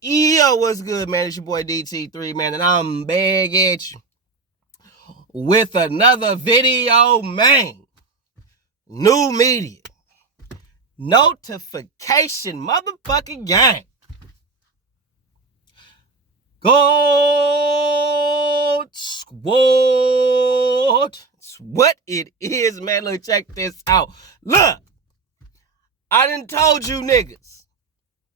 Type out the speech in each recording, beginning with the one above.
Yo, what's good, man? It's your boy DT3, man, and I'm back at you with another video, man. New media. Notification motherfucking gang. Gold Squad. It's what it is, man. Look, check this out. Look, I done told you niggas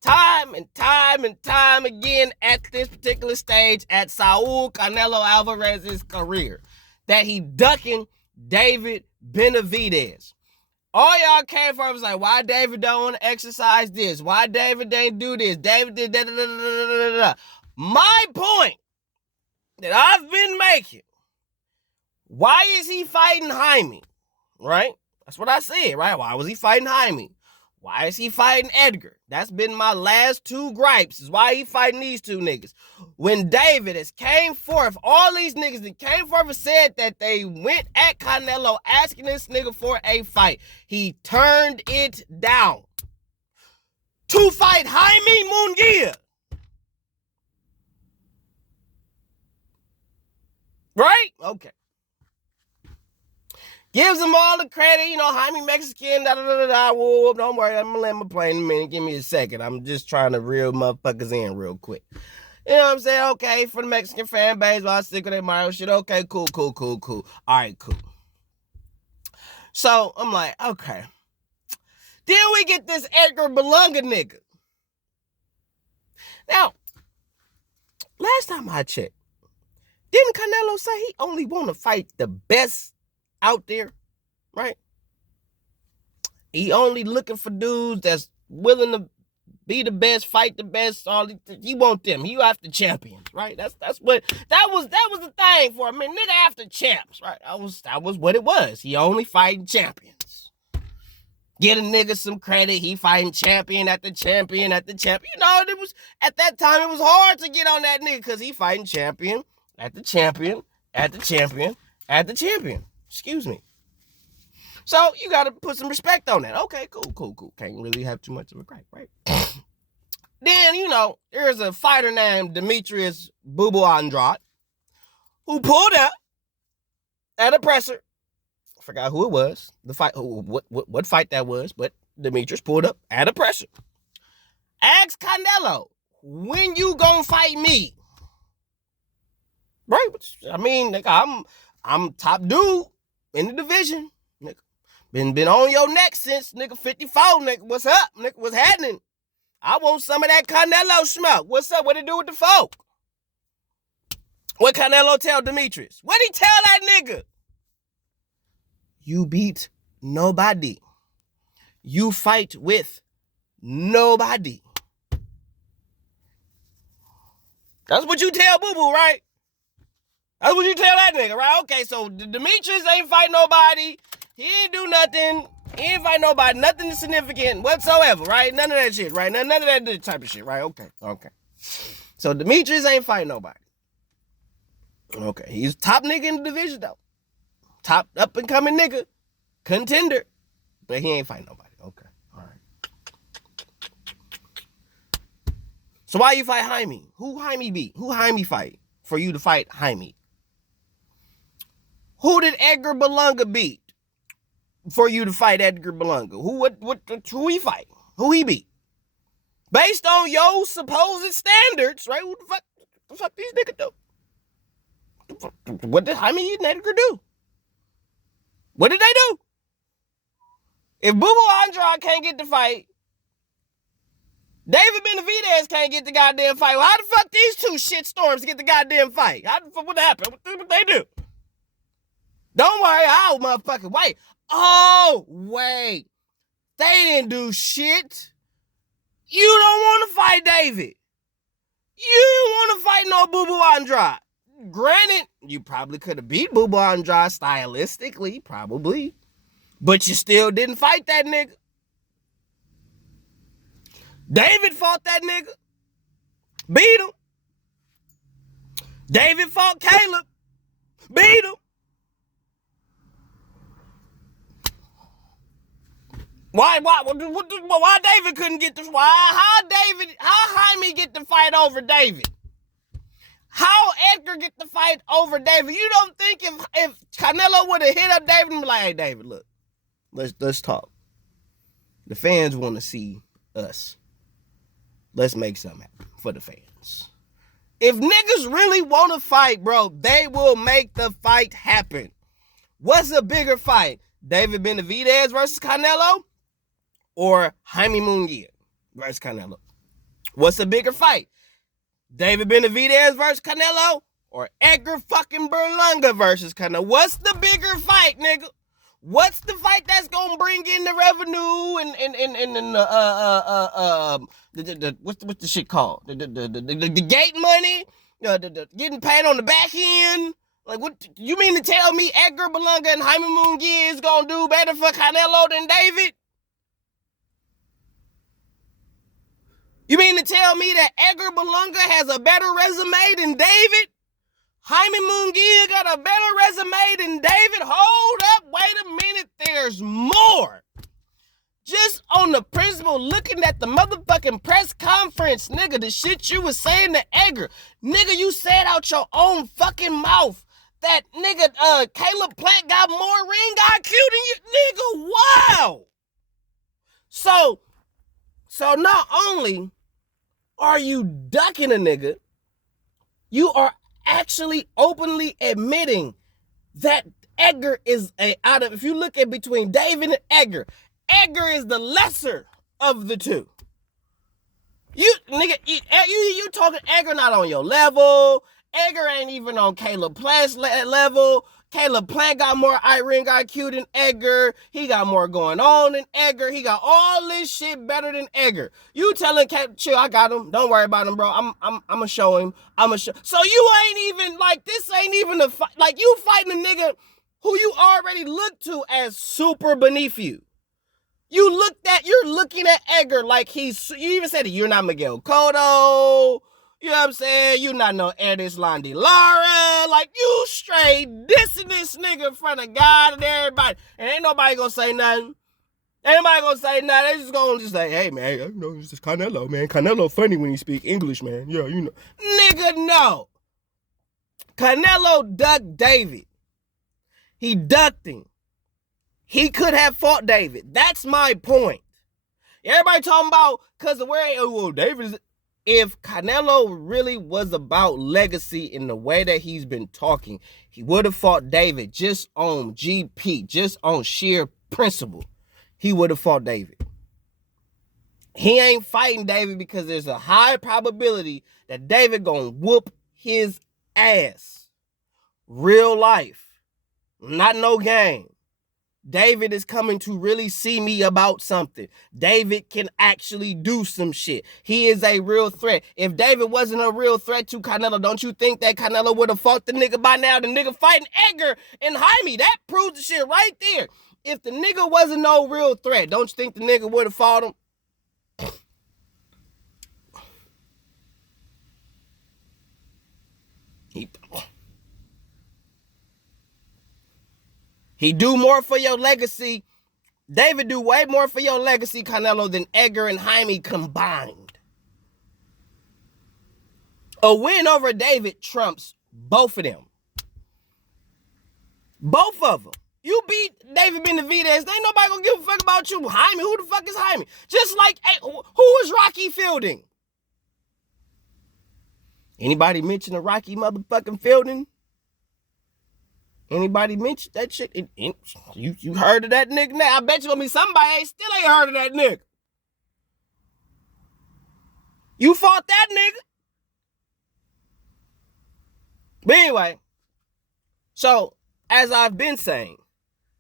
time and time again at this particular stage at Saul Canelo Alvarez's career that he ducking David Benavidez. All y'all came for was like, why David don't want to exercise this? Why David ain't do this? David did da. My point that I've been making, why is he fighting Jaime? Right? That's what I said, right? Why was he fighting Jaime? Why is he fighting Edgar? That's been my last two gripes, is why he fighting these two niggas. When David has came forth, all these niggas that came forth and said that they went at Canelo asking this nigga for a fight, he turned it down to fight Jaime Munguia. Right? Okay. Gives him all the credit, you know, Jaime Mexican, whoop, don't worry, I'm gonna let my play in a minute, give me a second. I'm just trying to reel motherfuckers in real quick. You know what I'm saying? Okay, for the Mexican fan base, while I stick with that Mario shit, okay, cool. All right, cool. So, I'm like, okay. Then we get this Edgar Berlanga nigga. Now, last time I checked, didn't Canelo say he only want to fight the best out there, right? He only looking for dudes that's willing to be the best, fight the best. He want them. He after champions, right? That's what that was the thing for him. I mean, nigga after champs, right? That was what it was. He only fighting champions. Get a nigga some credit. He fighting champion after champion after champion. You know, it was at that time it was hard to get on that nigga because he fighting champion after champion after champion after champion. Excuse me. So you got to put some respect on that. Okay, cool. Can't really have too much of a gripe, right? Then, you know, there's a fighter named Demetrius Boo Andrade who pulled out at a presser. I forgot who it was. The fight, what fight that was, but Demetrius pulled up at a presser. Ask Canelo, when you gonna fight me? Right? I mean, nigga, I'm top dude in the division, nigga. Been on your neck since, nigga, 54, nigga. What's up, nigga? What's happening? I want some of that Canelo smoke. What's up? What it do with the folk? What Canelo tell Demetrius? What he tell that nigga? You beat nobody. You fight with nobody. That's what you tell Boo Boo, right? That's what you tell that nigga, right? Okay, so Demetrius ain't fight nobody. He ain't do nothing. He ain't fight nobody. Nothing significant whatsoever, right? None of that shit, right? None of that type of shit, right? Okay. So Demetrius ain't fight nobody. Okay, he's top nigga in the division, though. Top up-and-coming nigga. Contender. But he ain't fight nobody. Okay, all right. So why you fight Jaime? Who Jaime beat? Who Jaime fight for you to fight Jaime? Who did Edgar Berlanga beat for you to fight Edgar Berlanga? Who he fight? Who he beat? Based on your supposed standards, right? What the fuck these niggas do? What did Jaime and Edgar do? What did they do? If Boo Andrade can't get the fight, David Benavidez can't get the goddamn fight. Well, how the fuck these two shitstorms get the goddamn fight? How the fuck what happened? What they do? Don't worry, I'll motherfucking wait. Oh, wait. They didn't do shit. You don't want to fight David. You didn't want to fight no Boo Andrade. Granted, you probably could have beat Boo Andrade stylistically, probably. But you still didn't fight that nigga. David fought that nigga. Beat him. David fought Caleb. Beat him. Why David couldn't get the how Jaime get the fight over David? How Edgar get the fight over David? You don't think if Canelo would have hit up David and be like, hey David, look, let's talk. The fans want to see us. Let's make something happen for the fans. If niggas really want to fight, bro, they will make the fight happen. What's a bigger fight? David Benavidez versus Canelo or Jaime Munguia versus Canelo? What's a bigger fight? David Benavidez versus Canelo or Edgar fucking Berlanga versus Canelo? What's the bigger fight, nigga? What's the fight that's gonna bring in the revenue and what's the shit called? The gate money, the getting paid on the back end. Like, what you mean to tell me Edgar Berlanga and Jaime Munguia is gonna do better for Canelo than David? You mean to tell me that Edgar Berlanga has a better resume than David? Jaime Munguia got a better resume than David? Hold up, wait a minute, there's more. Just on the principle, looking at the motherfucking press conference, nigga, the shit you was saying to Edgar, nigga, you said out your own fucking mouth that nigga, Caleb Plant got more ring IQ than you, nigga, wow. So not only are you ducking a nigga, you are actually openly admitting that Edgar is if you look at between David and Edgar is the lesser of the two. You talking Edgar not on your level. Edgar ain't even on Caleb Plant's level. Caleb Plant got more ring IQ than Edgar. He got more going on than Edgar. He got all this shit better than Edgar. You telling chill, I got him. Don't worry about him, bro. I'm gonna show him. So you ain't even like this. Ain't even a fight. Like you fighting a nigga who you already look to as super beneath you. You're looking at Edgar like you even said it. You're not Miguel Cotto. You know what I'm saying? You not no Erislan de Lara. Like, you straight dissing this nigga in front of God and everybody. And ain't nobody gonna say nothing. Ain't nobody gonna say nothing. They just gonna say, hey, man, you know, it's just Canelo, man. Canelo funny when he speak English, man. Yeah, you know. Nigga, no. Canelo ducked David. He ducked him. He could have fought David. That's my point. Everybody talking about, because of where David is. If Canelo really was about legacy in the way that he's been talking, he would have fought David just on GP, just on sheer principle. He would have fought David. He ain't fighting David because there's a high probability that David gonna whoop his ass. Real life. Not no game. David is coming to really see me about something. David can actually do some shit. He is a real threat. If David wasn't a real threat to Canelo, don't you think that Canelo would have fought the nigga by now? The nigga fighting Edgar and Jaime. That proves the shit right there. If the nigga wasn't no real threat, don't you think the nigga would have fought him? He do more for your legacy. David do way more for your legacy, Canelo, than Edgar and Jaime combined. A win over David trumps both of them. Both of them. You beat David Benavidez, ain't nobody gonna give a fuck about you. Jaime, who the fuck is Jaime? Just like, hey, who is Rocky Fielding? Anybody mention a Rocky motherfucking Fielding? Anybody mention that shit? You heard of that nigga now? I bet you gonna be somebody still ain't heard of that nigga. You fought that nigga? But anyway, so as I've been saying,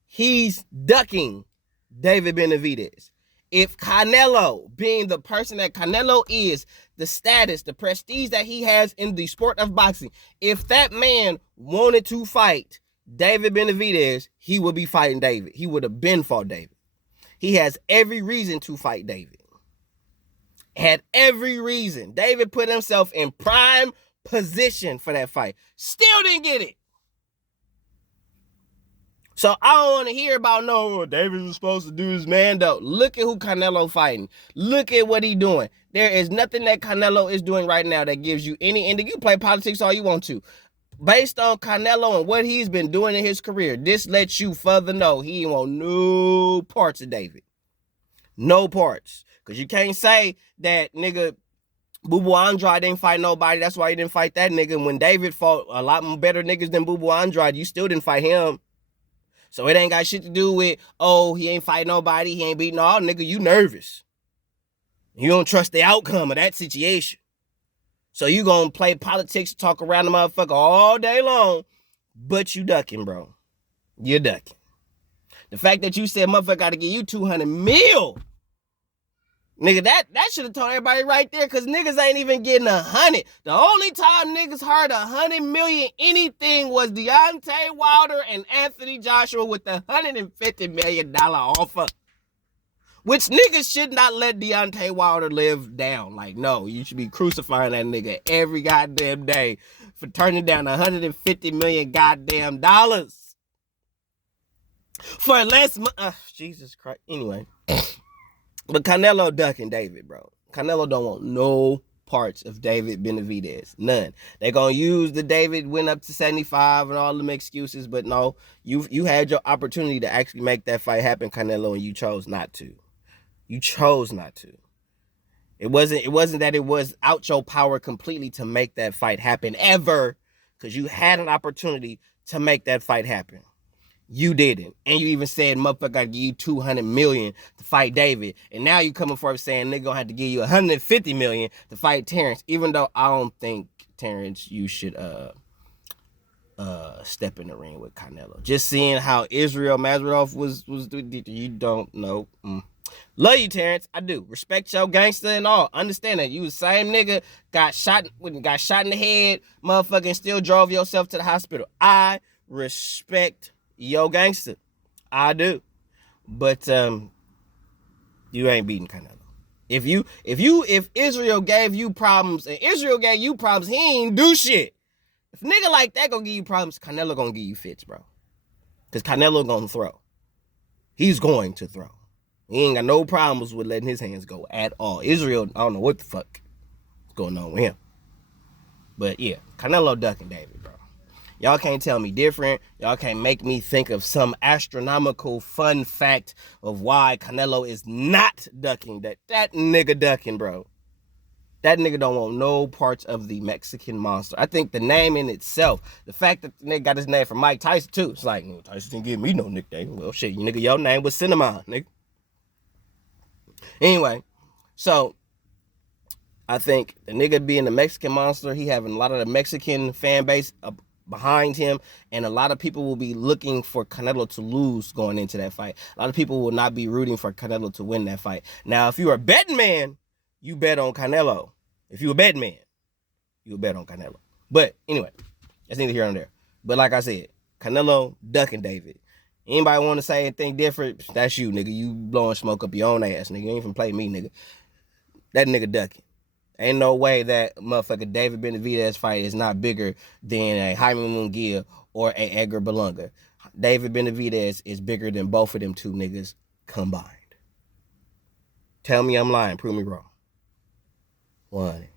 he's ducking David Benavidez. If Canelo, being the person that Canelo is, the status, the prestige that he has in the sport of boxing, if that man wanted to fight David Benavidez, he would be fighting David. He would have been fought David. He has every reason to fight David. Had every reason. David put himself in prime position for that fight. Still didn't get it. So I don't want to hear about no, David was supposed to do his man though. Look at who Canelo fighting. Look at what he doing. There is nothing that Canelo is doing right now that gives you any ending. You play politics all you want to. Based on Canelo and what he's been doing in his career, this lets you further know he ain't want no parts of David. No parts. Because you can't say that nigga Boo Andrade didn't fight nobody. That's why he didn't fight that nigga. When David fought a lot better niggas than Boo Andrade, you still didn't fight him. So it ain't got shit to do with, oh, he ain't fight nobody, he ain't beating all, nigga, you nervous. You don't trust the outcome of that situation. So you gonna play politics, talk around the motherfucker all day long, but you ducking, bro. You're ducking. The fact that you said motherfucker gotta give you 200 mil, nigga, that should have told everybody right there, because niggas ain't even getting 100. The only time niggas heard 100 million anything was Deontay Wilder and Anthony Joshua with the $150 million offer. Which niggas should not let Deontay Wilder live down. Like, no, you should be crucifying that nigga every goddamn day for turning down $150 million goddamn dollars. For less Jesus Christ. Anyway. But Canelo ducking David, bro. Canelo don't want no parts of David Benavidez. None. They gonna use the David went up to 75 and all them excuses, but no, you had your opportunity to actually make that fight happen, Canelo, and you chose not to. You chose not to. It wasn't that it was out your power completely to make that fight happen ever, because you had an opportunity to make that fight happen. You didn't. And you even said, motherfucker, I give you 200 million to fight David. And now you coming forward saying, nigga, gonna have to give you 150 million to fight Terrence. Even though I don't think, Terrence, you should step in the ring with Canelo. Just seeing how Israel Masvidal was you don't know. Love you, Terrence. I do. Respect your gangster and all. Understand that you the same nigga got shot in the head, motherfucking still drove yourself to the hospital. I respect yo gangster. I do. But you ain't beating Canelo. If Israel gave you problems and Israel gave you problems, he ain't do shit. If nigga like that gonna give you problems, Canelo gonna give you fits, bro. Cause Canelo gonna throw. He's going to throw. He ain't got no problems with letting his hands go at all. Israel, I don't know what the fuck is going on with him. But yeah, Canelo ducking David, bro. Y'all can't tell me different. Y'all can't make me think of some astronomical fun fact of why Canelo is not ducking. That nigga ducking, bro. That nigga don't want no parts of the Mexican monster. I think the name in itself, the fact that the nigga got his name from Mike Tyson too, it's like, Tyson didn't give me no nickname. Well, shit, you nigga, your name was Cinnamon, nigga. Anyway, so I think the nigga being the Mexican monster, he having a lot of the Mexican fan base behind him, and a lot of people will be looking for Canelo to lose going into that fight. A lot of people will not be rooting for Canelo to win that fight. Now, if you're a betting man, you bet on Canelo. If you're a betting man, you bet on Canelo. But anyway, that's neither here nor there. But like I said, Canelo ducking David. Anybody want to say anything different? That's you, nigga. You blowing smoke up your own ass, nigga. You ain't even play me, nigga. That nigga ducking. Ain't no way that motherfucker David Benavidez fight is not bigger than a Jaime Munguia or a Edgar Berlanga. David Benavidez is bigger than both of them two niggas combined. Tell me I'm lying. Prove me wrong. 1.